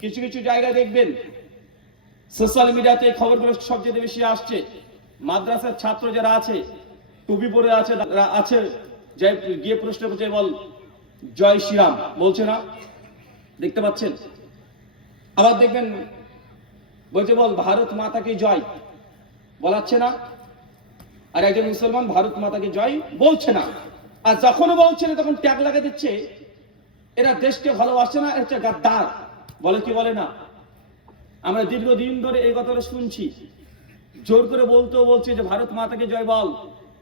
কিছু কিছু জায়গায় দেখবেন সোশ্যাল মিডিয়াতে এই খবরগুলো সবচেয়ে বেশি আসছে। মাদ্রাসার ছাত্র যারা আছে, টুপি পরে আছে আছে গিয়ে প্রশ্ন করছে বল, জয় শ্রীরাম, বলছে না? দেখতে পাচ্ছেন? আবার দেখবেন, বলছে বল, ভারত মাতাকে জয়। বলাচ্ছে না। আর একজন মুসলমান, ভারত মাতাকে জয় বলছে না। আর যখনও বলছে না, তখন ট্যাগ লাগা দিচ্ছে, এরা দেশকে ভালোবাসে না এটা গাদ্দার। বলে কি বলে না? আমরা দীর্ঘদিন ধরে এই কথাটা শুনছি। জোর করে বলতেও বলছে যে, ভারত মাতাকে জয় বল,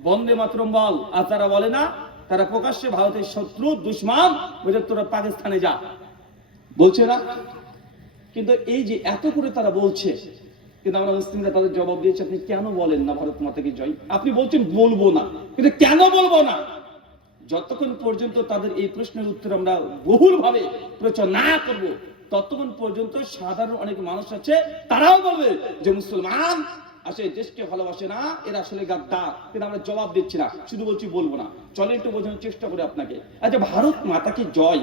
বন্দে মাতরম বল। আর তারা বলে না, তারা প্রকাশ্যে ভারতের শত্রু, দুশ্মান বলে তোরা পাকিস্তানে যা। বলছে না কিন্তু এই যে এত করে তারা বলছে, কিন্তু আমরা মুসলিমরা তাদের জবাব দিয়েছি, আপনি কেন বলেন না ভারত মাতাকে জয়? আপনি বলছেন, বলব না। কিন্তু কেন বলব না? যতক্ষণ পর্যন্ত তাদের এই প্রশ্নের উত্তর আমরা বহুল ভাবে প্রচার না করব ততক্ষণ পর্যন্ত সাধারণ অনেক মানুষ আছে, তারাও বলবে যে মুসলমান দেশকে ভালোবাসে না, এরা আসলে গাদ্দার। কিন্তু আমরা জবাব দিচ্ছি না, শুধু বলছি বলব না। চলে একটু বোঝানোর চেষ্টা করে আপনাকে। আচ্ছা ভারত মাতাকে জয়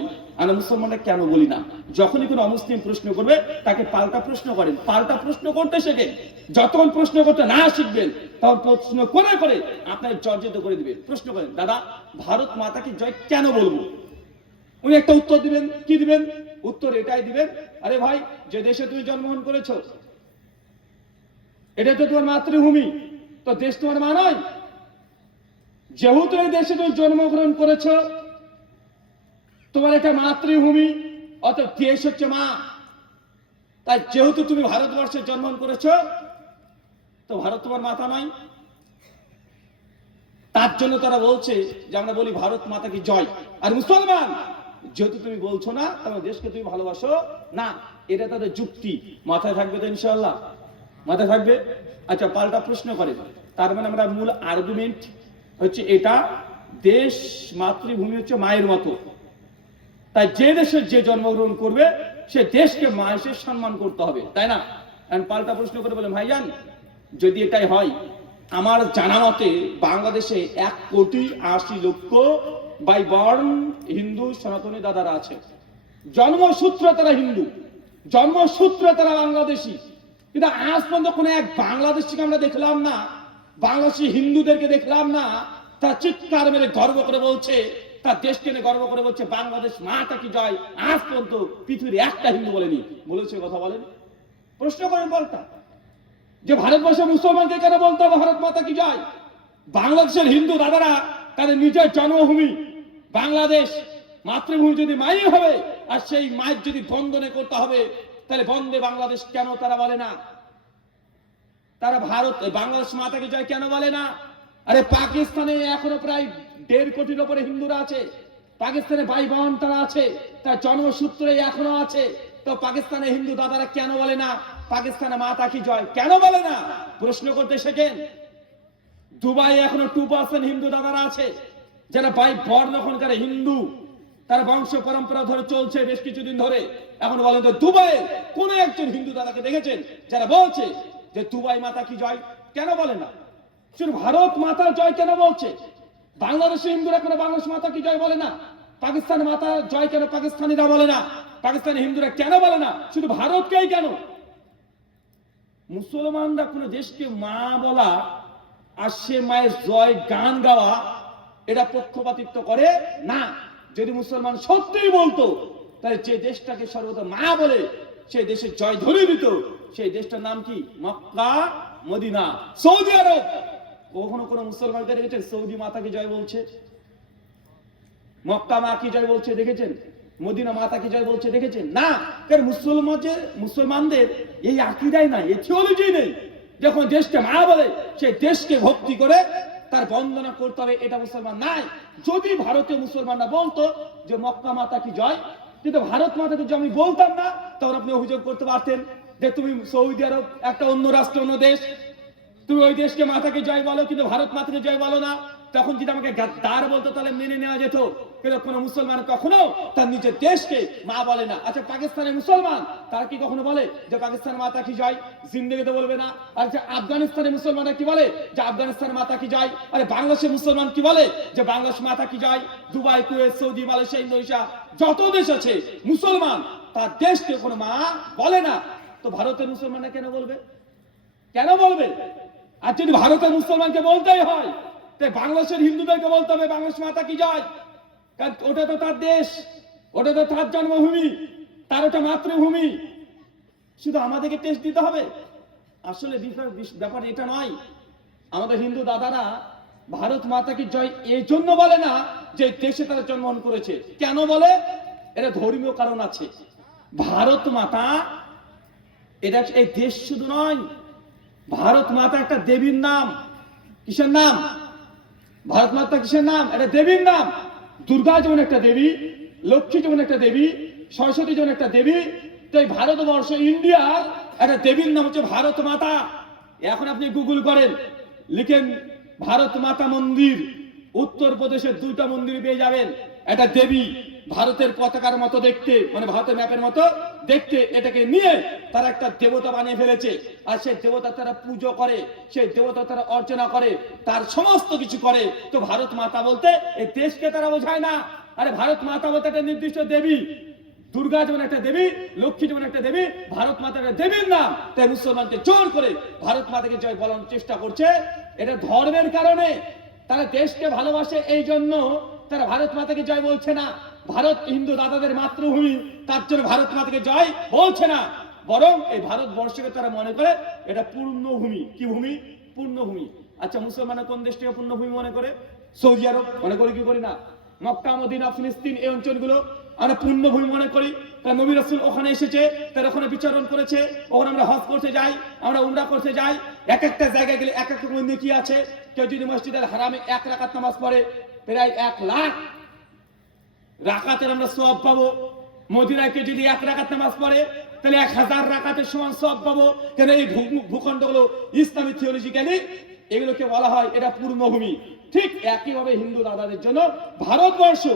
মুসলমানরা কেন বলি না? যখনই কোনো অমুসলিম প্রশ্ন করবে, তাকে পাল্টা প্রশ্ন করেন। পাল্টা প্রশ্ন করতে শেখেন। যতক্ষণ প্রশ্ন করতে না শিখবেন, তখন প্রশ্ন করে করে আপনার জর্জিত করে দিবে। প্রশ্ন করেন, দাদা, ভারত মাতাকে জয় কেন বলব? উনি একটা উত্তর দিবেন, কি দিবেন? উত্তর এটাই দিবেন, আরে ভাই, যে দেশে তুমি জন্মগ্রহণ করেছ, এটা তো তোমার মাতৃভূমি, তো দেশ তোমার মা নয়। যেহেতু এই দেশে তুমি জন্মগ্রহণ করেছ, তোমার একটা মাতৃভূমি অত দেশ হচ্ছে মা। তাই যেহেতু তুমি ভারতবর্ষে জন্মগ্রহণ করেছ, তো ভারত তোমার মাতা নয়। তার জন্য তারা বলছে যে আমরা বলি ভারত মাতাকে জয়। আর মুসলমান যেহেতু তুমি বলছো না তোমার দেশকে তুমি ভালোবাসো না, এটা তাদের যুক্তি। মাথায় থাকবে তো ইনশাল্লাহ মাথায় থাকবে? আচ্ছা পাল্টা প্রশ্ন করে। তার মানে আমরা মূল আর্গুমেন্ট হচ্ছে এটা, দেশ মাতৃভূমি হচ্ছে মায়ের মতো। তাই যে দেশে যে জন্মগ্রহণ করবে, সে দেশকে মায়ের সম্মান করতে হবে, তাই না? পাল্টা প্রশ্ন করে বলেন ভাইজান, যদি এটাই হয়, আমার জানা মতে বাংলাদেশে এক কোটি আশি লক্ষ বাই বর্ণ হিন্দু সনাতনী দাদারা আছে। জন্মসূত্রে তারা হিন্দু, জন্মসূত্রে তারা বাংলাদেশি। কিন্তু আজ পর্যন্ত কোনো এক বাংলাদেশিকে আমরা দেখলাম না, বাংলাদেশি হিন্দুদেরকে দেখলাম না, তার চিৎকার মেরে গর্ব করে বলছে, তার দেশকে নিয়ে গর্ব করে বলছে, বাংলাদেশ মাটা কি জয়? আজ পর্যন্ত পৃথিবীর একটা হিন্দু বলেনি। বলেছে কথা বলেন। প্রশ্ন করেন বলটা, যে ভারতবর্ষে মুসলমানকে কেন বলতে হবে ভারত মাতা কি জয়? বাংলাদেশের হিন্দু দাদারা তাদের নিজের জন্মভূমি বাংলাদেশ, মাতৃভূমি যদি মাই হবে, আর সেই মায়ের যদি বন্দনে করতে হবে, তাহলে বন্দে বাংলাদেশ কেন তারা বলে না? তারা ভারত বাংলাদেশ মাতাকে জয় কেন বলে না? আরে পাকিস্তানে এখনও প্রায় দেড় কোটির ওপরে হিন্দুরা আছে। পাকিস্তানে ভাই বোন তারা আছে, তার জন্মসূত্রে এখনও আছে। তো পাকিস্তানে হিন্দু দাদারা কেন বলে না? পাকিস্তানে মাতা কি জয় কেন বলে না? প্রশ্ন করতে শেখেন। দুবাই এখনও টু পার্সেন্ট হিন্দু দাদারা আছে। যারা ভাই বর্ণ ওখানকার হিন্দু, তার বংশ পরম্পরা ধরে চলছে বেশ কিছুদিন ধরে। এখন বলেন তো দুবাইয়ের কোন একজন হিন্দু দাদাকে দেখেছেন যারা বলছে যে দুবাই মাতা কি জয়? কেন বলে না? শুধু ভারত মাতার জয় কেন বলছে? বাংলাদেশের হিন্দুরা কেন বাংলাদেশ মাতা কি জয় বলে না? পাকিস্তান মাতা জয় কেন পাকিস্তানিরা বলে না? পাকিস্তানি হিন্দুরা কেন বলে না? শুধু ভারতকেই কেন? মুসলমানরা কোনো দেশকে মা বলা আর সে মায়ের জয় গান গাওয়া, এটা পক্ষপাতিত্ব করে না। যদি মুসলমান সত্যিই বলতো, তাহলে যে দেশটাকে সর্বদা মা বলে সেই দেশের জয় ধরে দিত। সেই দেশটার নাম কি? Mecca, Medina, Saudi কখনো কোনো মুসলমানকে দেখেছেন? সৌদি মাতাকে জয় বলছে। মক্কা মা কি জয় বলছে দেখেছেন? মদিনা মাতা কি জয় বলছে দেখেছেন? না। কারণ মুসলমান মুসলমানদের এই আকিদাই নাই, এই থিওলজি নেই। যখন দেশকে মা বলে সেই দেশকে ভক্তি করে তার বন্দনা করতে হবে, এটা মুসলমান নাই। যদি ভারতীয় মুসলমানরা বলতো যে মক্কা মাতা কি জয়, কিন্তু ভারত মাতা জয় আমি বলতাম না তখন আপনি অভিযোগ করতে পারতেন যে তুমি সৌদি আরব, একটা অন্য রাষ্ট্র, অন্য দেশ। তুমি ওই দেশকে মাতাকে জয় বলো, কিন্তু ভারত মাতাকে জয় বলো না। তখন যদি আমাকে গাদ্দার বলতো, তাহলে মেনে নেওয়া যেত। কিন্তু কোনো মুসলমান কখনো তার নিজের দেশকে মা বলে না। আচ্ছা পাকিস্তানের মুসলমান? তারা কি কখনো বলে যে পাকিস্তানের মাতা কি জয়? জিন্দগিতে বলবে না। আর যে আফগানিস্তানের মুসলমানরা কি বলে? যে আফগানিস্তানের মাতা কি জয়? আরে বাংলাদেশের মুসলমান কি বলে? যে বাংলাদেশ মাতা কি জয়? Dubai, Kuwait, Saudi, Malaysia, Indonesia, যত দেশ আছে, মুসলমান তার দেশকে কোনো মা বলে না। তো ভারতের মুসলমানরা কেন বলবে? কেন বলবে? আর যদি ভারতের মুসলমানকে বলতেই হয়, তাই বাংলাদেশের হিন্দুদেরকে বলতে হবে, বাংলাদেশ মাতা কি জয়? কারণ ওটা তো তার দেশ, ওটা তো তার জন্মভূমি, তার ওটা মাতৃভূমি। শুধু আমাদেরকে টেস্ট দিতে হবে। আসলে ব্যাপার এটা নয়। আমাদের হিন্দু দাদারা ভারত মাতাকে জয় এই জন্য বলে না যে দেশে তারা জন্মগ্রহণ করেছে। কেন বলে? এটা ধর্মীয় কারণ আছে। ভারত মাতা এটা এই দেশ শুধু নয়। ভারত মাতা একটা দেবীর নাম। কিসের নাম? ভারত মাতা কিসের নাম? এটা দেবীর নাম। দুর্গা যেমন একটা দেবী, লক্ষ্মী যেমন একটা দেবী, সরস্বতী যেমন একটা দেবী, তাই ভারতবর্ষ ইন্ডিয়ার একটা দেবীর নাম হচ্ছে ভারত মাতা এখন আপনি গুগল করেন, লিখেন ভারত মাতা মন্দির। উত্তরপ্রদেশের দুইটা মন্দির পেয়ে যাবেন। একটা দেবী ভারতের পতাকার মতো দেখতে মানে ভারতের ম্যাপের মতো দেখতে এটাকে নিয়ে তারা একটা দেবতা বানিয়ে ফেলেছে। আর সেই দেবতা তারা পুজো করে, সেই দেবতা তারা অর্চনা করে, তার সমস্ত কিছু করে। তো ভারত মাতা বলতে এই দেশকে তারা বোঝায় না। আরে ভারত মাতা বলতে একটা নির্দিষ্ট দেবী। দুর্গা যেমন একটা দেবী, লক্ষ্মী যেমন একটা দেবী, ভারত মাতা একটা দেবীর নাম। তাই মুসলমানকে জোর করে ভারত মাতাকে জয় বলানোর চেষ্টা করছে। এটা ধর্মের কারণে। তারা দেশকে ভালোবাসে এই জন্য তারা ভারত মাতাকে জয় বলছে না। ভারত হিন্দু দাদাদের মাতৃভূমি, তার জন্য ভারত মাতাকে জয় বলছে না। বরং এই ভারতবর্ষকে তারা মনে করে এটা পূর্ণভূমি। কি ভূমি? পূর্ণভূমি। আচ্ছা মুসলমানরা কোন দেশটাকে পূর্ণভূমি মনে করে? সৌদি আরব মনে করি, কি করি না? মক্কা, মদিনা, ফিলিস্তিন, এই অঞ্চলগুলো আমরা পূর্ণভূমি মনে করি। নবী রাসূল ওখানে এসেছে, তারা ওখানে বিচরণ করেছে, ওখানে আমরা হজ করতে যাই, আমরা উমরা করতে যাই, এক একটা জায়গায় গেলে এক একটা করে নেকি আছে? কেউ যদি মসজিদের হারামে এক রাকাত নামাজ পড়ে, প্রায় এক লাখ রাকাতের আমরা সব পাবো। মদিনাকে যদি এক রাকাত নামাজ পড়ে, তাহলে এক হাজার রাকাতের সমান সব পাবো। কেন এই ভূ- ভূখণ্ডগুলো ইসলামী থিওলজিক্যালি এগুলোকে বলা হয় এটা পূর্ণভূমি। ঠিক একইভাবে হিন্দু দাদাদের জন্য ভারতবর্ষ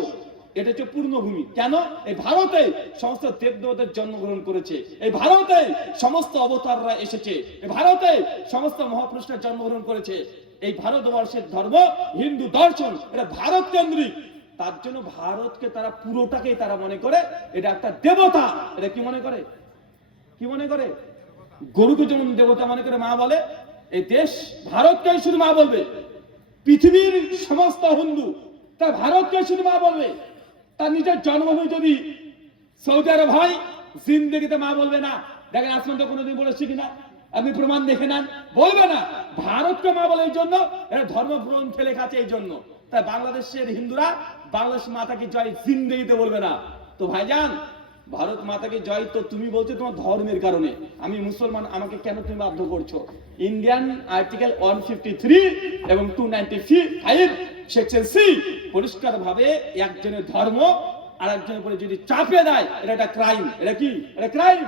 এটা হচ্ছে পূর্ণভূমি। কেন? এই ভারতে সমস্ত দেবদেবতার জন্মগ্রহণ করেছে। এই ভারতে সমস্ত অবতাররা এসেছে। এই ভারতে সমস্ত মহাপুরুষরা জন্মগ্রহণ করেছে। এই ভারতবর্ষের ধর্ম হিন্দু দর্শন, এটা ভারত কেন্দ্রিক। তার জন্য ভারতকে তারা পুরোটাকেই তারা মনে করে, এটা একটা দেবতা। এটা কি মনে করে? কি মনে করে? গরুকে যেমন দেবতা মনে করে, মা বলে, এই দেশ ভারতকে শুধু মা বলবে। পৃথিবীর সমস্ত হিন্দু তা ভারতকে শুধু মা বলবে। তার নিজের জন্মভূমি যদি সৌদি আরব হয়, জিন্দগিতে মা বলবে না, দেখেন আসমান তো কোনোদিন বলেছি কিনা? আপনি প্রমাণ দেখে নেন। বলবে না। ভারতকে মা বলে এই জন্য এটা ধর্মগ্রন্থে লেখা আছে এই জন্য। তাই বাংলাদেশের হিন্দুরা বাংলাদেশ মাতাকে জয় জিন্দগিতে বলবে না। তো ভাইজান, ভারত মাতাকে জয় তো তুমি বলছো তোমার ধর্মের কারণে। আমি মুসলমান, আমাকে কেন তুমি বাধ্য করছ? Indian article one fifty three এবং two ninety five section C পরিষ্কার ভাবে একজনের ধর্ম আর একজনের উপরে যদি চাপিয়ে দেয়, এটা একটা ক্রাইম এটা কি? এটা ক্রাইম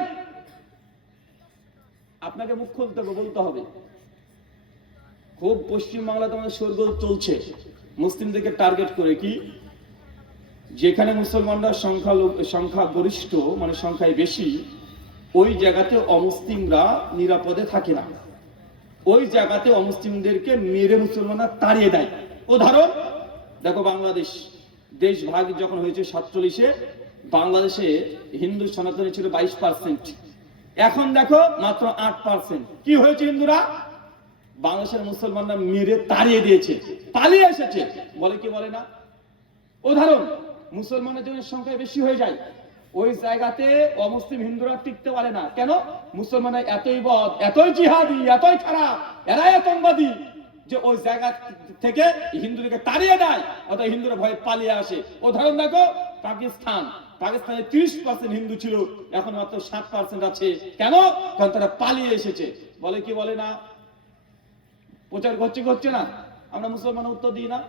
আপনাকে মুখ খুলতে বলতে হবে। খুব পশ্চিমবাংলাতে আমাদের সরগোল চলছে। মুসলিমদেরকে টার্গেট করে কি? যেখানে মুসলমানরা সংখ্যা সংখ্যা গরিষ্ঠ মানে সংখ্যায় বেশি, ওই জায়গাতে অমুসলিমরা নিরাপদে থাকে না। ওই জায়গাতে অমুসলিমদেরকে মেরে মুসলমানরা তাড়িয়ে দেয়। উদাহরণ দেখো বাংলাদেশ, দেশ ভাগ যখন হয়েছে সাতচল্লিশে, বাংলাদেশে হিন্দু সনাতনী ছিল বাইশ পার্সেন্ট এখন দেখো মাত্র আট পার্সেন্ট কি হয়েছে হিন্দুরা? বাংলাদেশের মুসলমানরা মেরে তাড়িয়ে দিয়েছে, পালিয়ে এসেছে। বলে কি বলে না? উদাহরণ মুসলমানের জন্য সংখ্যা বেশি হয়ে যায়। ওই জায়গাতে অমুসলিম হিন্দুরা টিকতে পারে না। কেন? মুসলমানরা এতই বদ, এতই জিহাদি, এতই খারাপ, এরাই আতঙ্কবাদী। যে ওই জায়গা থেকে হিন্দুদেরকে তাড়িয়ে দেয় অর্থাৎ হিন্দুরা ভয়ে পালিয়ে আসে। উদাহরণ দেখো, পাকিস্তান। পাকিস্তানে ত্রিশ পার্সেন্ট হিন্দু ছিল, এখন মাত্র সাত পার্সেন্ট আছে। কেন? কারণ তারা পালিয়ে এসেছে। বলে কি বলে না? প্রচার করছে কি হচ্ছে না? আমরা মুসলমান উত্তর দিই না।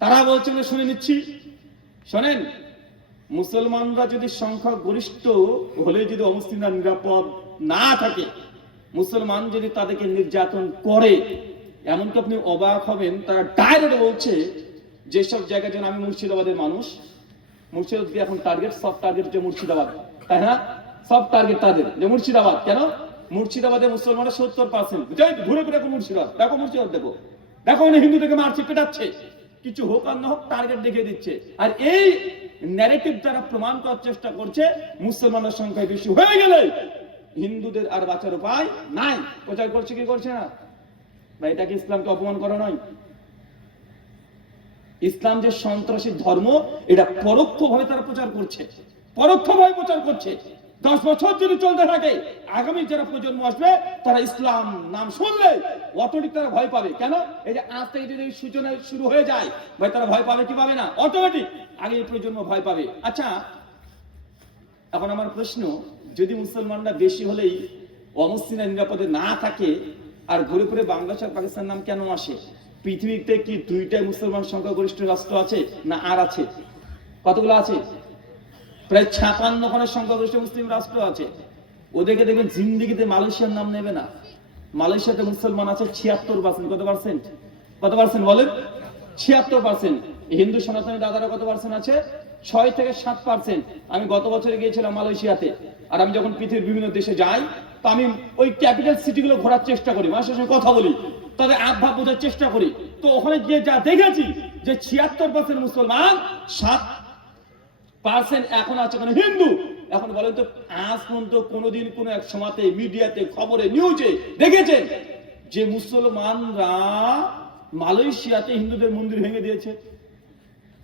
তারা বলছে শুনে নিচ্ছি। শোনেন, মুসলমানরা যদি সংখ্যা গরিষ্ঠ হলে যদি অমুসলিমরা নিরাপদ না থাকে, মুসলমান যদি তাদেরকে নির্যাতন করে এমনকি আপনি অবাক হবেন, তারা ডাইরেক্ট বলছে, যেসব জায়গায় যেন আমি মুর্শিদাবাদের মানুষ, মুর্শিদাবাদ এখন টার্গেট সব টার্গেট হচ্ছে মুর্শিদাবাদ, তাই না? সব টার্গেট তাদের, যে মুর্শিদাবাদ, কেন? মুর্শিদাবাদে মুসলমানরা সত্তর পার্সেন্ট ঘুরে ঘুরে দেখো মুর্শিদাবাদ দেখো মুর্শিদাবাদ, দেখো। দেখো উনি হিন্দুদেরকে মারছে, পেটাচ্ছে। কিছু হোক আর না হোক টার্গেট দেখিয়ে দিচ্ছে। আর এই ন্যারেটিভ দ্বারা প্রমাণ করার চেষ্টা করছে মুসলমানের সংখ্যায় বেশি। হয়ে গেলে হিন্দুদের আর বাঁচার উপায় নাই। প্রচার করছে কি করছে না? বা এটা কি ইসলামকে অপমান করা নয়? ইসলাম যে সন্ত্রাসী ধর্ম, এটা পরোক্ষভাবে তারা প্রচার করছে। পরোক্ষভাবে প্রচার করছে। দশ বছর যদি চলতে থাকে, আগামী যারা প্রজন্ম আসবে, তারা ইসলাম নাম শুনলে অটোমেটিক তারা ভয় পাবে। কেন? এই যে আজ থেকে যদি সূচনা শুরু হয়ে যায়, ভাই, তারা ভয় পাবে কি পাবে না? অটোমেটিক আগে প্রজন্ম ভয় পাবে। আচ্ছা এখন আমার প্রশ্ন, যদি মুসলমানরা বেশি হলেই অমুসলিমরা নিরাপদে না থাকে আর ঘুরে ঘুরে বাংলাদেশ আর পাকিস্তান নাম কেন আসে? পৃথিবীতে কি দুইটাই মুসলমান সংখ্যাগরিষ্ঠ রাষ্ট্র আছে না আর আছে? কতগুলো আছে? প্রায় ছাপান্ন খানের সংখ্যাগরিষ্ঠ মুসলিম রাষ্ট্র আছে। ওদেরকে দেখবেন জিন্দিগিতে মালয়েশিয়ার নাম নেবে না। মালয়েশিয়াতে মুসলমান আছে ছিয়াত্তর পার্সেন্ট কত পার্সেন্ট কত পার্সেন্ট বলেন? ছিয়াত্তর পার্সেন্ট হিন্দু সনাতনী দাদারা কত পার্সেন্ট আছে? ছয় থেকে সাত পার্সেন্ট আমি গত বছরে গিয়েছিলাম মালয়েশিয়াতে। আর আমি যখন পৃথিবীর বিভিন্ন দেশে যাই আমি ওই ক্যাপিটাল সিটিগুলো ঘোরার চেষ্টা করি, মানুষের সঙ্গে কথা বলি তাদের আবহাব বোঝার চেষ্টা করি। তো ওখানে গিয়ে যা দেখেছি, যে ছিয়াত্তর পার্সেন্ট মুসলমান, সাত পার্সেন্ট এখন আছে কোনো হিন্দু। এখন বলেন তো, আজ পর্যন্ত কোনোদিন কোনো এক সময়তে মিডিয়াতে, খবরে নিউজে দেখেছেন যে মুসলমানরা মালয়েশিয়াতে হিন্দুদের মন্দির ভেঙে দিয়েছে।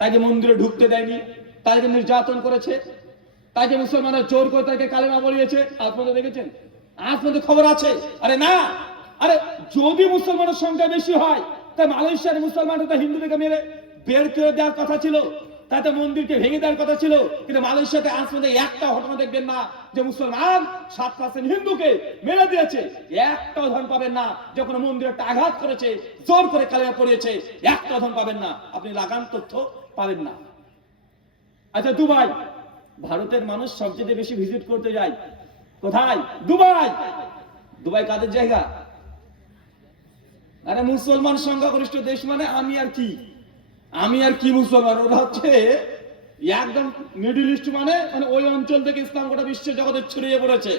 তাকে মন্দিরে ঢুকতে দেয়নি, তাকে নির্যাতন করেছে, তাকে মুসলমানরা জোর করে তাকে কালেমা বলিয়েছে। পর্যন্ত দেখেছেন? আজ পর্যন্ত খবর আছে। আরে না, আরে যদি মুসলমানের সংখ্যা বেশি হয়, তাই মালয়েশিয়ার মুসলমানরা তো হিন্দুদেরকে মেরে বের করে দেওয়ার কথা ছিল। তাতে মন্দিরকে ভেঙে দেওয়ার কথা ছিল, কিন্তু মালয়েশিয়াতে আজ পর্যন্ত একটা ঘটনা দেখবেন না, যে মুসলমান সাত পার্সেন্ট হিন্দুকে মেরে দিয়েছে। একটা উদাহরণ পাবেন না, যে কোনো মন্দিরে আঘাত করেছে, জোর করে কালেমা পড়িয়েছে একটা উদাহরণ পাবেন না। আপনি লাগান তথ্য পাবেন না। আচ্ছা দুবাই, ভারতের মানুষ সবচেয়ে বেশি ভিজিট করতে যায়। কোথায়? দুবাই। দুবাই কাদের জায়গা? আরে মুসলমান সংখ্যাগরিষ্ঠ দেশ মানে আমি আর কি? আমি আর কি মুসলমান? ওরা হচ্ছে একদম মিডিল ইস্ট মানে মানে ওই অঞ্চল থেকে ইসলাম গোটা বিশ্ব জগতে ছড়িয়ে পড়েছে।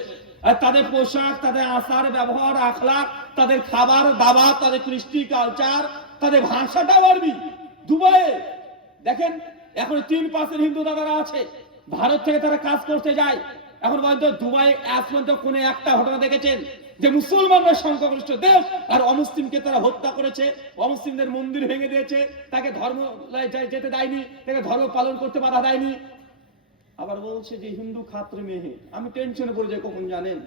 আর তাদের পোশাক, তাদের আচার, ব্যবহার, আখলাক, তাদের খাবার, দাবার, তাদের কৃষ্টি কালচার তাদের ভাষাটাও আরবি। দুবাইয়ে। দেখেন, এখন তিন পার্সেন্ট হিন্দু দাদারা আছে। ভারত থেকে তারা কাজ করতে যায়। এখন পর্যন্ত দুবাই আজ পর্যন্ত কোন একটা ঘটনা দেখেছেন? যে মুসলমানরা সংখ্যাগরিষ্ঠ দেশ আর অমুসলিমকে তারা হত্যা করেছে। অমুসলিমদের মন্দির ভেঙে দিয়েছে। তাকে ধর্ম যেতে দেয়নি। তাকে ধর্ম পালন করতে বাধা দেয়নি। আবার বলছে যে হিন্দু খাত্র মেহে আমি টেনশনে পড়ে যাই, কখন জানেন?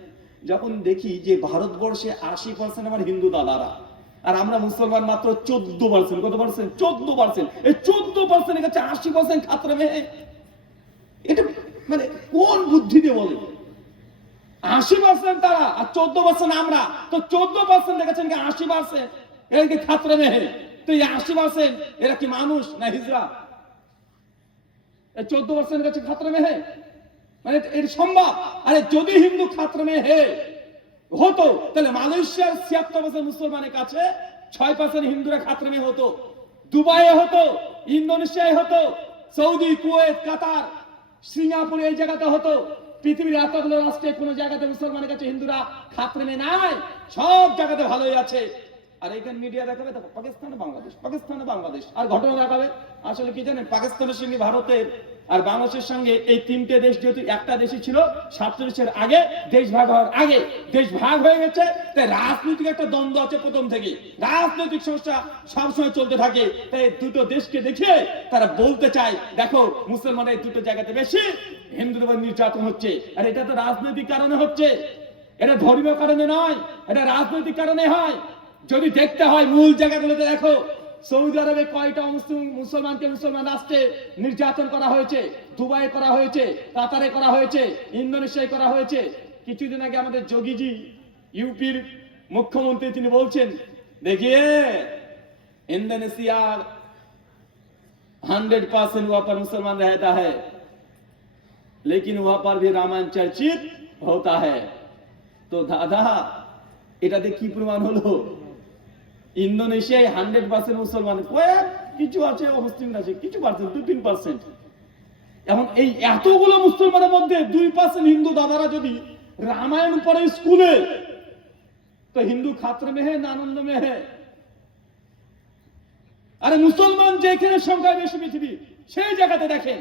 যখন দেখি যে ভারতবর্ষে আশি পার্সেন্ট আমার হিন্দু দাদারা, আর আমরা মুসলমান মাত্র চোদ্দ পার্সেন্ট কত পার্সেন্ট চোদ্দ পার্সেন্ট এই চোদ্দ পার্সেন্ট কাছে আশি পার্সেন্ট খাত্র মেহে এটা মানে কোন বুদ্ধি দিয়ে বলে? আশি পার্সেন্ট তারা আর চোদ্দ পার্সেন্ট আমরা। তো চোদ্দ পার্সেন্ট দেখেছেন কি আশি পার্সেন্ট এরা কি খাত্রে মেহে তো এই আশি পার্সেন্ট এরা কি মানুষ না হিজরা? এই চোদ্দ পার্সেন্ট কাছে খাত্রে মেহে মানে এর সম্ভব? আরে যদি হিন্দু খাত্রে মেহে হতো, তাহলে মালয়েশিয়ার ছিয়াত্তর পার্সেন্ট মুসলমানের কাছে ছয় পার্সেন্ট হিন্দুরা খাত্রে মেয়ে হতো। দুবাইয়ে হতো, ইন্দোনেশিয়ায় হতো, সৌদি, কুয়েত, কাতার। সিঙ্গাপুরে এই জায়গাতে হতো। পৃথিবীর এতগুলো রাষ্ট্রে কোনো জায়গাতে মুসলমানের কাছে হিন্দুরা খাতরে মেয়ে নাই। সব জায়গাতে ভালোই আছে। আর এখানে মিডিয়া দেখাবে দেখো, পাকিস্তানে বাংলাদেশ পাকিস্তানে বাংলাদেশ। আর ঘটনা দেখাবে। আসলে কি জানেন পাকিস্তানের সঙ্গে ভারতের আর বাংলাদেশের সঙ্গে এই তিনটে দেশ যেহেতু একটা দেশই ছিল, সাতচল্লিশের আগে দেশ ভাগ হওয়ার আগে দেশ ভাগ হয়ে গেছে, তাই রাজনৈতিক একটা দ্বন্দ্ব আছে প্রথম থেকে রাজনৈতিক সমস্যা সবসময় চলতে থাকে, তাই দুটো দেশকে দেখে তারা বলতে চায়, দেখো মুসলমান এই দুটো জায়গাতে বেশি, হিন্দুদের উপর নির্যাতন হচ্ছে। আর এটা তো রাজনৈতিক কারণে হচ্ছে। এটা ধর্মীয় কারণে নয়, এটা রাজনৈতিক কারণে হয়। যদি দেখতে হয় মূল জায়গাগুলোতে দেখো সৌদি আরবে কয়টা মুসলিম মুসলমানকে মুসলমান রাষ্ট্রে নির্যাতন করা হয়েছে দুবাই করা হয়েছে কাতারে করা হয়েছে ইন্দোনেশিয়ায় করা হয়েছে কিছুদিন আগে আমাদের যোগীজি ইউপির মুখ্যমন্ত্রী তিনি বলছেন দেখিয়ে इंडोनेशिया हंड्रेड परसेंट वहां पर मुसलमान रहता है लेकिन वहां पर भी रामायण चर्चित होता है তো দাদা এটাতে কি প্রমাণ হলো ইন্দোনেশিয়ায় হান্ড্রেড পার্সেন্ট মুসলমান। কয়েক কিছু আছে অমুসলিম আছে কিছু পার্সেন্ট, দু তিন পার্সেন্ট। এখন এই এতগুলো মুসলমানের মধ্যে দুই পার্সেন্ট হিন্দু দাদারা যদি রামায়ণ পড়ে স্কুলে, তো হিন্দু খাত্র মেহে না আনন্দ মেহে? আরে মুসলমান যেখানে সংখ্যায় বেশি পৃথিবী, সেই জায়গাতে দেখেন,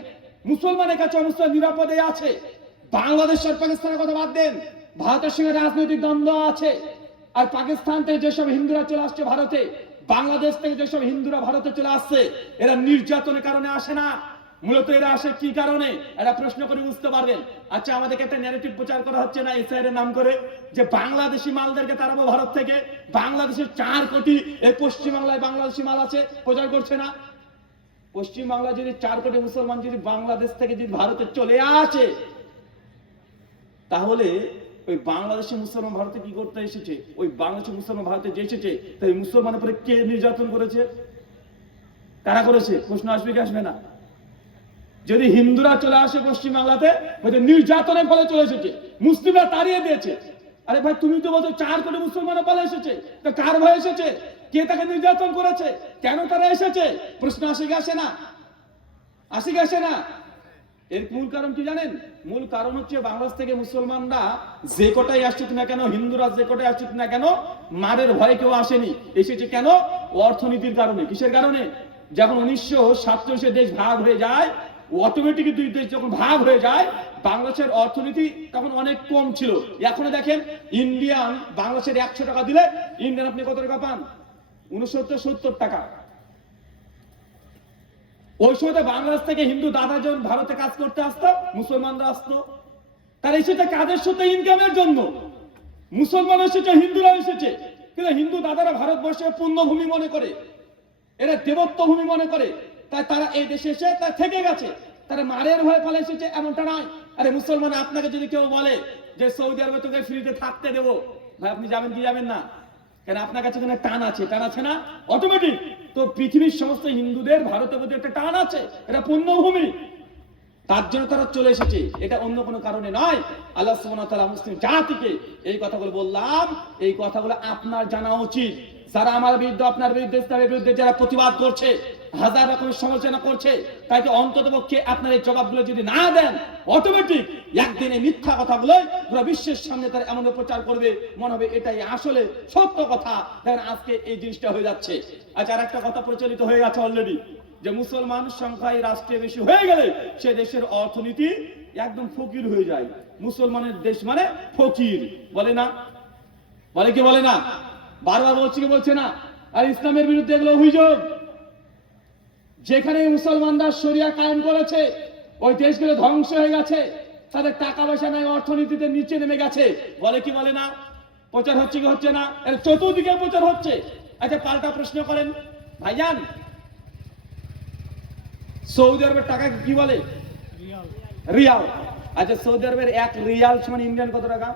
মুসলমানের কাছে অবস্থা নিরাপদে আছে। বাংলাদেশ আর পাকিস্তানের কথা বাদ দেন, ভারতের সঙ্গে রাজনৈতিক দ্বন্দ্ব আছে। আর পাকিস্তান থেকে যেসব হিন্দুরা চলে আসছে ভারতে, বাংলাদেশ থেকে যেসব হিন্দুরা ভারতে চলে আসছে, এরা নির্যাতনের কারণে আসে না। মূলত এরা আসে কি কারণে? এরা প্রশ্ন করে বুঝতে পারবেন। আচ্ছা আমাদেরকে একটা ন্যারেটিভ প্রচার করা হচ্ছে না এসআইয়ের নাম করে, যে বাংলাদেশি মালদেরকে তাড়াবো ভারত থেকে। বাংলাদেশের চার কোটি এই পশ্চিমবাংলায় বাংলাদেশি মাল আছে, প্রচার করছে না। পশ্চিম বাংলা যদি চার কোটি মুসলমান যদি বাংলাদেশ থেকে যদি ভারতে চলে আসে, তাহলে ওই বাংলাদেশি মুসলমান ভারতে কি করতে এসেছে? ওই বাংলাদেশি মুসলমান ভারতে যে এসেছে, তাই মুসলমানের উপরে কে নির্যাতন করেছে? কারা করেছে? প্রশ্ন আসবে কি আসবে না? যদি হিন্দুরা চলে আসে পশ্চিম বাংলাতে বলছে নির্যাতনের ফলে চলে এসেছে। মুসলিমরা তাড়িয়ে দিয়েছে। আরে ভাই, তুমি তো বলছো চার কোটি মুসলমান পালে এসেছে। তো কার ভয় এসেছে? কে তাকে নির্যাতন করেছে? কেন তারা এসেছে? প্রশ্ন আসে কি আসে না? আসে কি আসে না? এর মূল কারণ কি জানেন? মূল কারণ হচ্ছে বাংলাদেশ থেকে মুসলমানরা যে কোটাই আসছে না কেন, হিন্দুরা যে কোটাই আসছে না কেন, মারের ভয়ে কেউ আসেনি। এসেছে কেন? অর্থনীতির কারণে। কিসের কারণে? যখন উনিশশো সাতচল্লিশে দেশ ভাগ হয়ে যায় অটোমেটিক দুই দেশ যখন ভাগ হয়ে যায়, বাংলাদেশের অর্থনীতি তখন অনেক কম ছিল। এখনও দেখেন, ইন্ডিয়ান, বাংলাদেশের একশো টাকা দিলে, ইন্ডিয়ান আপনি কত টাকা পান? উনসত্তর, সত্তর টাকা। ওই বাংলাদেশ থেকে হিন্দু দাদা যখন ভারতে কাজ করতে আসতো, মুসলমানরা আসতো। তারা এসেছে কাজের সাথে ইনকামের জন্য। মুসলমান এসেছে হিন্দুরা এসেছে। কিন্তু হিন্দু দাদারা ভারতবর্ষের পুণ্যভূমি মনে করে। এরা দেবত্ব ভূমি মনে করে। তাই তারা এই দেশে এসে তা থেকে গেছে। তারা মারের ভয়ে পালে এসেছে, এমনটা নয়। আরে মুসলমান, আপনাকে যদি কেউ বলে যে সৌদি আরবে তোকে ফ্রিতে থাকতে দেবো, ভাই আপনি যাবেন কি যাবেন না? কেন আপনার কাছে টান আছে? টান আছে না? অটোমেটিক তো পৃথিবীর সমস্ত হিন্দুদের ভারতের প্রতি একটা টান আছে, এটা পুণ্যভূমি তার জন্য তারা চলে এসেছে। এটা অন্য কোনো কারণে নয়। আল্লাহ সুবাহ মুসলিম জাতিকে এই কথাগুলো বললাম। এই কথাগুলো আপনার জানা উচিত। যারা আমার বিরুদ্ধে, আপনার বিরুদ্ধে, ইসলামের বিরুদ্ধে যারা প্রতিবাদ করছে হাজার রকমের সমালোচনা করছে তাকে অন্তত পক্ষে আপনার এই জবাবগুলো যদি না দেন অটোমেটিক একদিনে মিথ্যা কথাগুলো পুরো বিশ্বের সামনে তারা এমন প্রচার করবে, মনে হবে এটাই আসলে সত্য কথা। দেখেন আজকে এই জিনিসটা হয়ে যাচ্ছে। আচ্ছা আর একটা কথা প্রচলিত হয়ে গেছে অলরেডি যে মুসলমান সংখ্যায় রাষ্ট্রে বেশি হয়ে গেলে সে দেশের অর্থনীতি একদম ফকির হয়ে যায়। মুসলমানের দেশ মানে ফকির। বলে না? বলে কি বলে না? বারবার বলছে কি বলছে না? আর ইসলামের বিরুদ্ধে এগুলো অভিযোগ। যেখানে মুসলমানরা শরিয়া কায়েম করেছে ওই দেশগুলো ধ্বংস হয়ে গেছে। তাদের টাকা পয়সা নাই অর্থনীতিতে নিচে নেমে গেছে। বলে কি বলে না? প্রচার হচ্ছে কি হচ্ছে না? এর চতুর্দিকে প্রচার হচ্ছে। আচ্ছা পাল্টা প্রশ্ন করেন। ভাইজান সৌদি আরবের টাকা কি বলে? রিয়াল। রিয়াল। আচ্ছা সৌদি আরবের এক রিয়াল সমান ইন্ডিয়ান কত টাকা?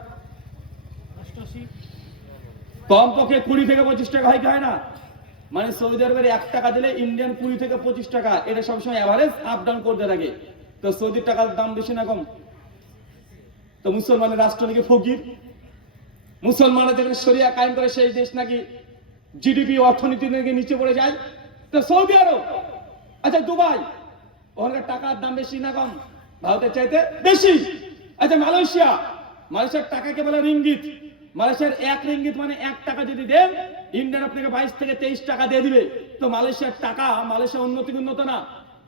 কমপক্ষে কুড়ি থেকে পঁচিশ টাকা হয় কি হয় না? মানে সৌদি আরবের এক টাকা দিলে ইন্ডিয়ান কুড়ি থেকে পঁচিশ টাকা। এটা সবসময় অ্যাভারেজ আপ ডাউন করতে থাকে। তো সৌদির টাকার দাম বেশি না কম? তো মুসলমানের রাষ্ট্র নাকি ফকির? মুসলমানের যেখানে সরিয়া কায়েম করে, সেই দেশ নাকি জিডিপি অর্থনীতি নাকি নিচে পড়ে যায়? তো সৌদি আরব! আচ্ছা দুবাই! ওখানকার টাকার দাম বেশি না কম? ভারতের চাইতে বেশি? আচ্ছা মালয়েশিয়া! মালয়েশিয়ার টাকাকে বলে রিঙ্গিত। মালয়েশিয়ার এক রিঙ্গিত মানে এক টাকা যদি দেন ইন্ডিয়ান আপনাকে বাইশ থেকে তেইশ টাকা দিয়ে দিবে। তো মালয়েশিয়ার টাকা মালয়েশিয়া উন্নত উন্নত না।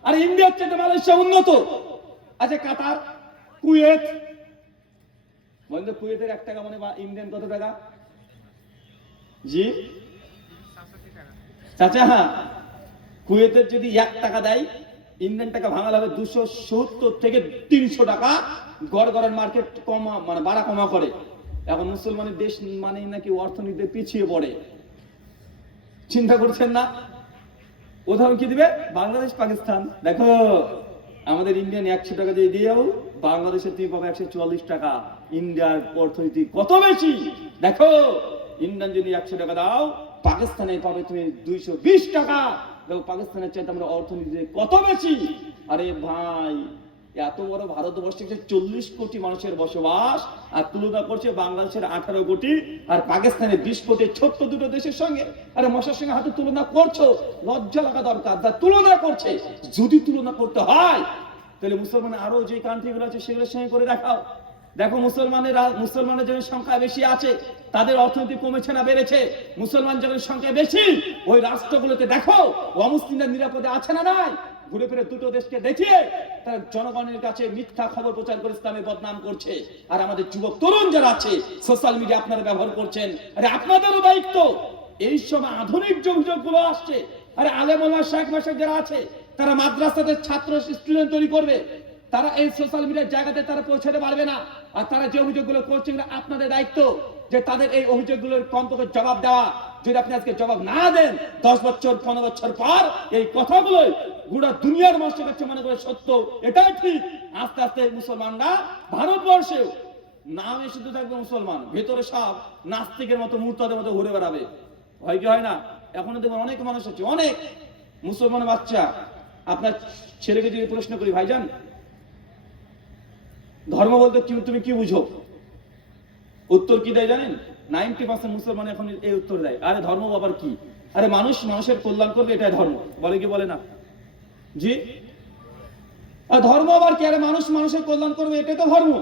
আর ইন্ডিয়ার চাইতে মালয়েশিয়া উন্নত। আচ্ছা কাতার, কুয়েত। বন্ধু কুয়েতের এক টাকা মানে বা ইন্ডিয়ান কত টাকা? জি? চাচা হ্যাঁ। কুয়েতের যদি এক টাকা দেয়, ইন্ডিয়ান টাকা ভাঙালে হবে দুশো সত্তর থেকে তিনশো টাকা। গড় গড়ের মার্কেট কমা মানে বাড়া কমা করে। এখন মুসলমানের দেশ মানেই নাকি অর্থনীতিতে পিছিয়ে পড়ে। চিন্তা করছেন না? উদাহরণ কি দিবে? বাংলাদেশ, পাকিস্তান। দেখো, আমাদের ইন্ডিয়ান একশো টাকা দিয়ে দিয়ে যাব বাংলাদেশের তুমি পাবে একশো চুয়াল্লিশ টাকা। ইন্ডিয়ার অর্থনীতি কত বেশি? দেখো ইন্ডিয়ান যদি একশো টাকা দাও, পাকিস্তানে পাবে তুমি দুইশো বিশ টাকা। দেখো, পাকিস্তানের চাইতে আমরা অর্থনীতি কত বেশি? আরে ভাই এত বড় ভারতবর্ষে চল্লিশ কোটি মানুষের বসবাস, আর তুলনা করছে বাংলাদেশের আঠারো কোটি, আর পাকিস্তানের বিশ কোটি ছোট্ট দুটো দেশের সঙ্গে। আরে মশার সঙ্গে হাতে তুলনা করছ? লজ্জা লাগা দরকার। যা তুলনা করছে, যদি তুলনা করতে হয়, তাহলে মুসলমান আরও যে কান্ট্রি গুলো আছে সেগুলোর সঙ্গে করে দেখাও। দেখো মুসলমানের মুসলমানের জন্য সংখ্যা বেশি আছে, তাদের অর্থনীতি কমেছে না বেড়েছে? মুসলমান যখন সংখ্যা বেশি, ওই রাষ্ট্রগুলোতে দেখো, অমুসলিমরা নিরাপদে আছে না নাই? ঘুরে ফিরে দুটো দেশকে দেখিয়ে তারা জনগণের কাছে মিথ্যা খবর প্রচার করে ইসলামে বদনাম করছে। আর আমাদের যুবক তরুণ যারা আছে সোশ্যাল মিডিয়া আপনারা ব্যবহার করছেন। আরে আপনাদেরও দায়িত্ব। এই সময় আধুনিক যুগগুলো আসছে, আরে আলেমুল্লাহ শেখ মাসেক যারা আছে, তারা মাদ্রাসাতে ছাত্র স্টুডেন্ট তৈরি করবে। তারা এই সোশ্যাল মিডিয়ার জায়গাতে তারা পৌঁছাতে পারবে না। আর তারা যে অভিযোগগুলো করছে, এগুলো আপনাদের দায়িত্ব। যে তাদের এই অভিযোগগুলোর কমপক্ষে জবাব দেওয়া, যদি আপনি আজকে জবাব না দেন, দশ বছর, পনেরো বছর পর এই কথাগুলোই গোটা দুনিয়ার মানুষের কাছে মনে করে সত্য, এটাই ঠিক। আস্তে আস্তে মুসলমানরা ভারতবর্ষেও নামে শুধু থাকবে মুসলমান, ভেতরে সব নাস্তিকের মতো মূর্তাদের মতো ঘুরে বেড়াবে। ভয় কি হয় না? এখনও দেখবেন অনেক মানুষ আছে, অনেক মুসলমান বাচ্চা। আপনার ছেলেকে যদি প্রশ্ন করি, ভাইজান, ধর্ম বলতে তুমি কি বুঝো? উত্তর কি দেয় জানেন? নাইনটি পার্সেন্ট মুসলমান এখন এই উত্তর দেয়। আরে ধর্ম বাবার কি? আরে মানুষ, মানুষের কল্যাণ করবে, এটাই ধর্ম। বলে কি বলে না? জি? আর ধর্ম আবার কি? আরে মানুষ মানুষের কল্যাণ করবে, এটাই তো ধর্ম।